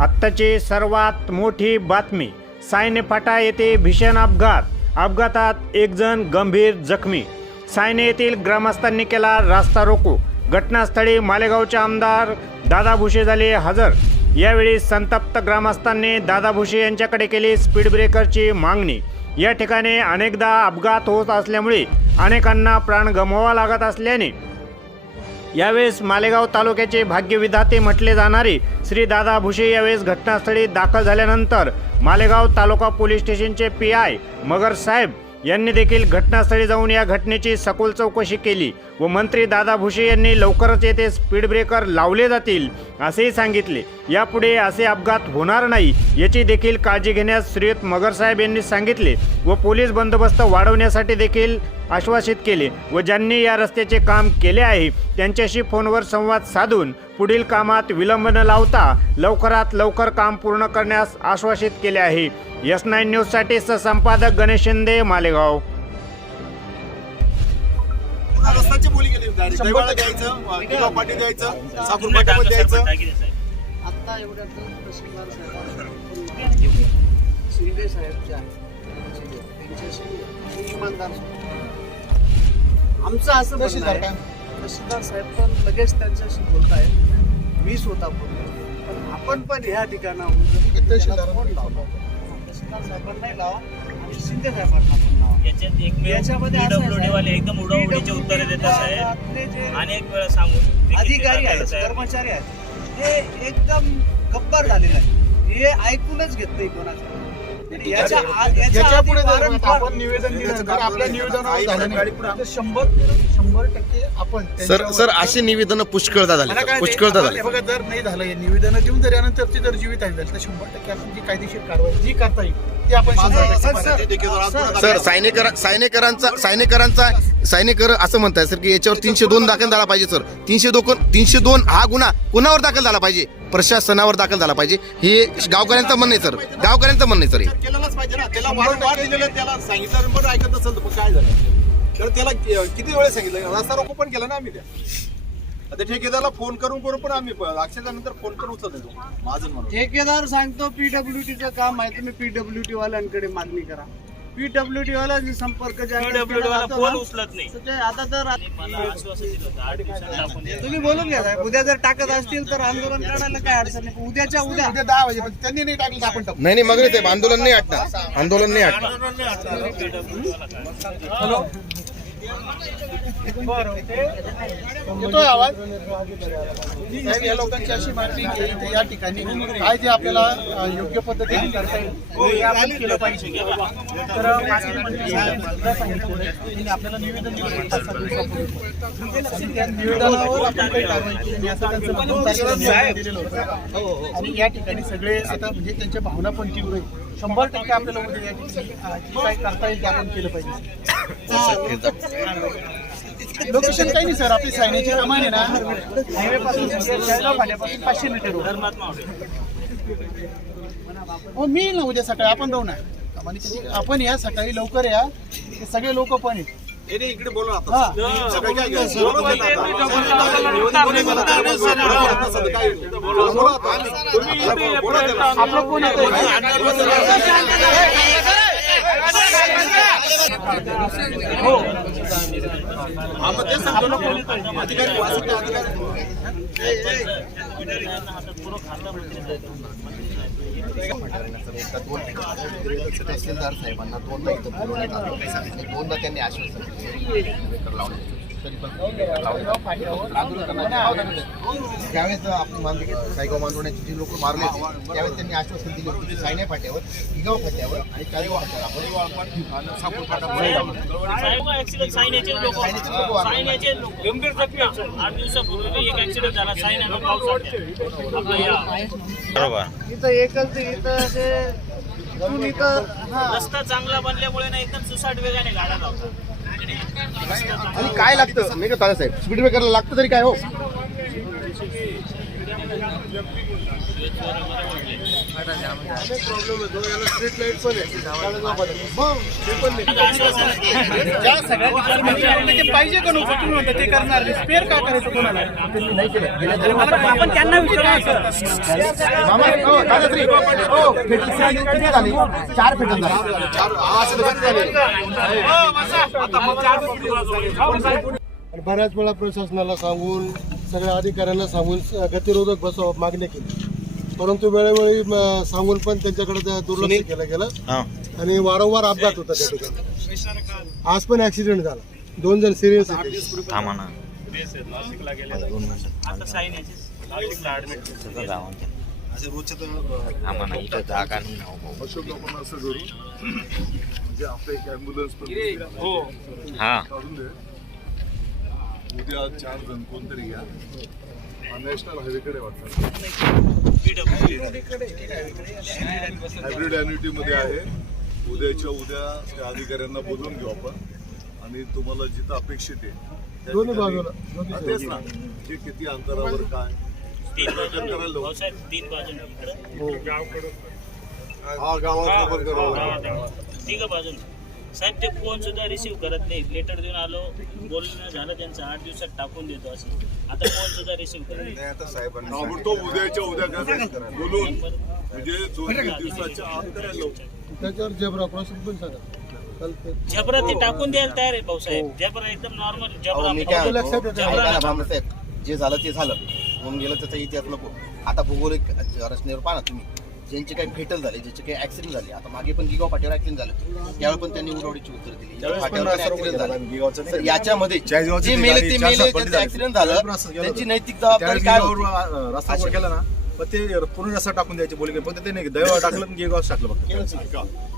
आत्ताची सर्वात मोठी बातमी. सायने फाटा येथे भीषण अपघात. अपघातात एक जण गंभीर जखमी. सायने येथील ग्रामस्थांनी केला रास्ता रोको. घटनास्थळी मालेगावचे आमदार दादा भुसे झाले हजर. यावेळी संतप्त ग्रामस्थांनी दादा भुसे यांच्याकडे केली स्पीड ब्रेकरची मागणी. या ठिकाणी अनेकदा अपघात होत असल्यामुळे अनेकांना प्राण गमवावा लागत असल्याने यावेळेस मालेगाव तालुक्याचे भाग्यविधाते म्हटले जाणारे श्री दादा भुसे यावेळेस घटनास्थळी दाखल झाल्यानंतर मालेगाव तालुका पोलीस स्टेशनचे पी आय मगर साहेब यांनी देखील घटनास्थळी जाऊन या घटनेची सखोल चौकशी केली व मंत्री दादा भुसे यांनी लवकरच येथे स्पीड ब्रेकर लावले जातील असेही सांगितले. यापुढे असे अपघात होणार नाही याची देखील काळजी घेण्यास श्रीयुत मगर साहेब यांनी सांगितले व पोलीस बंदोबस्त वाढवण्यासाठी देखील आश्वासित केले व ज्यांनी या रस्त्याचे काम केले आहे त्यांच्याशी फोनवर संवाद साधून पुढील कामात विलंब न लावता लवकरात लवकर काम पूर्ण करण्यास आश्वासित केले आहे. एस नाईन न्यूजसाठी सहसंपादक गणेश शिंदे मालेगाव. रस्त्याची बोली गेली दैवाला द्यायचं किंवा पाठी द्यायचं साखर पाट्यामध्ये द्यायचं. आत्ता एवढ्यात तहसीलदार साहेब शिंदे साहेब जे आहेत त्यांच्याशी मी इमानदार आमचं असं म्हणणं आहे. तहसीलदार साहेब पण लगेच त्यांच्याशी बोलताय मी स्वतः बोलतो पण आपण पण ह्या ठिकाणाहून तहसीलदार फोन लावला तहसीलदार साहेबांना नाही लावा. आणि शिंदे साहेबांना पण लावा. याच्यात एकमेव याच्यामध्ये असं आहे, PWD वाले साहेब, एकदम उडवडीचे उत्तरे देतात साहेब. विभागातले जे अनेक वेळा सांगून अधिकारी आहेत साहेब. कर्मचारी आहेत. ते एकदम गप्पर झालेले आहेत हे ऐकूनच घेत नाही कोणाचं. याच्यापुढे आपण निवेदन दिलं. त्याचं तर आपल्या निवेदनावर. झालं नाही शंभर शंभर टक्के आपण सर सर अशी निवेदन पुष्कळदा झाली. पुष्कळदा झाली. बघा जर नाही झालं हे निवेदन देऊन जर यानंतर ते जर जीवित आहे झालं तर शंभर टक्के आपण जी कायदेशीर कारवाई जी करता येईल ती आपण सर सैनिकर सैनिकांचा सैनिकांचा सैनिकर असं म्हणताय सर की याच्यावर तीनशे दोन दाखल झाला पाहिजे सर. तीनशे दोन तीनशे दोन हा गुन्हा कुणावर दाखल झाला पाहिजे? प्रशासनावर दाखल झाला पाहिजे. हे गावकऱ्यांचं म्हणणं आहे सर. गावकऱ्यांचं म्हणणं आहे सर हे. केलेलाच पाहिजे ना. त्याला वारंवार दिलेलं त्याला सांगितलं बरं ऐकत असेल तर मग काय झालं? तर त्याला कि- किती वेळेस सांगितलं? रस्ता रोको पण केला ना आम्ही त्या. आता ठेकेदारला फोन करून करून पण आम्ही अक्षरनंतर फोन करून उचलत होतो माझं म्हणून ठेकेदार सांगतो पीडब्ल्यूडीचं काम आहे तुम्ही पीडब्ल्यूडी वाल्यांकडे मागणी करा. पीडब्ल्यूडी संपर्क ज्या वेळेस PWD केला. वाला फोन ना, उचलत नाही. तर ते आता तर मला आश्वासन दिलं होतं आठ दिवसात टाकून द्या. तुम्ही बोलून घ्या साहेब. उद्या जर टाकत असतील तर आंदोलन करायला काय अडचण नाही. पण उद्याच्या उद्या. उद्या दहा वाजे पण त्यांनी नाही टाकलं तर आपण टाकू. नाही नाही मग साहेब आंदोलन नाही हटणार आंदोलन नाही हटणार येतोय आवाज? या लोकांची अशी मागणी की या ठिकाणी काय जे आपल्याला योग्य पद्धतीने करता येईल केलं पाहिजे. तर. त्यांनी आपल्याला निवेदन त्या निवेदनावर आपण काही कारवाई केली नाही. असं त्यांचं दोन तारखेला निवेदन दिलेलं होतं आणि या ठिकाणी सगळे आता म्हणजे त्यांच्या भावना पण तीव्र आहे शंभर टक्के आपल्याला उद्या या ठिकाणी काय करता येईल ते आपण केलं पाहिजे. लोकेशन काही नाही सर. आपली सायन्याची कमान आहे ना. हायवे पासून फाट्यापासून पाचशे मीटर हो मी येईल ना उद्या सकाळी. आपण राहू ना. आपण या सकाळी लवकर या. सगळे लोक पण आहेत. इकडे बोला आता हा. बोला ना नाही, हा, मग सांगतो ना. अधिकारी अधिकारी. तहसीलदार साहेबांना दोनदा इथं बोलवण्यात आलं. काही सांगितलं दोनदा त्यांनी आश्वासन दिलं. लावले. ज्यावेळेस आपण मांद सायगाव मांडवण्याचे जे लोक मारले होते, त्यावेळेस त्यांनी आश्वासन दिले होते की सायन्या फाट्यावर इगाव फाट्यावर आणि चाळीगाव फाट्यावर गंभीर जखमी. आठ दिवसापूर्वी एक ऍक्सिडेंट झाला बरोबर इथं एकच इथं ते हा रस्ता चांगला बनल्यामुळे ना एकदम सुसाट वेगाने गाड्या लावतात आणि काय लागतं? नाही का साहेब स्पीड ब्रेकरला लागतं तरी काय हो? पाहिजे का नको तुम्ही म्हणता ते करणार स्पेअर का करायचं कोणाला आपण त्यांना विचारायचं चार फेटल झाले चार बऱ्याच वेळा प्रशासनाला सांगून सगळ्या अधिकाऱ्यांना सांगून गतिरोधक बसवा मागण्या केली. परंतु वेळोवेळी म, सांगून पण त्यांच्याकडे ते दुर्लक्ष केलं गेलं. आणि वारंवार अपघात होता त्या ठिकाणी. आज पण ऍक्सिडेंट झाला. दोन जण सिरियस आता साईन याचे अशोक आपण असं करू म्हणजे आपलं एक ॲम्ब्युलन्स पण काढून दे. उद्या चार जण कोणतरी घ्या. हा नॅशनल हायवेकडे वाटतं. हायब्रिड अॅन्युटी मध्ये आहे. उद्याच्या उद्या त्या अधिकाऱ्यांना बोलून घेऊ आपण. आणि तुम्हाला जिथं अपेक्षित आहे हा, तेच ना. जे किती अंतरावर काय. इकडं. हा. गावात करावं. बाजून साहेब ते फोन सुद्धा रिसीव्ह करत नाही. लेटर देऊन आलो बोलणं झालं त्यांचं आठ दिवसात टाकून देतो असं. आता फोन सुद्धा रिसीव्ह करत नाही. आता साहेबांनी ताबडतोब उद्याच्या उद्या बोलून म्हणजे दोन तीन दिवसाच्या आत करायला लावू. त्याच्यावर जेब्रा क्रॉसिंग पण सांगा. काल ते- जबरा ते टाकून द्यायला तयार आहे भाऊसाहेब. जबरा एकदम नॉर्मल मी जबरा काय लक्षात येतं. म्हणतो, ऐका ना भामसाहेब जे झालं ते झालं. होऊन गेलं त्याचा इतिहास नको. आता भौगोलिक रचनेवर पाहा ना तुम्ही. ज्यांचे काही फेटल झाले ज्याचे काही ऍक्सिडेंट झाले आता मागे पण गिगाव पाट्यावर ऍक्सिडेंट झालं त्यावेळी पण त्यांनी उडवडीची उत्तर दिली पण पण झाले. तर का? याच्यामध्ये जे मेले ते मेले त्यांचं. ऍक्सिडेंट झालं पण त्यांची. नैतिक जबाबदारी काय रस्ता केला ना पण ते पूर्ण रस्ता टाकून द्यायचे बोलले फक्त ते नाही दैवा टाकलं गिगाव टाकलं फक्त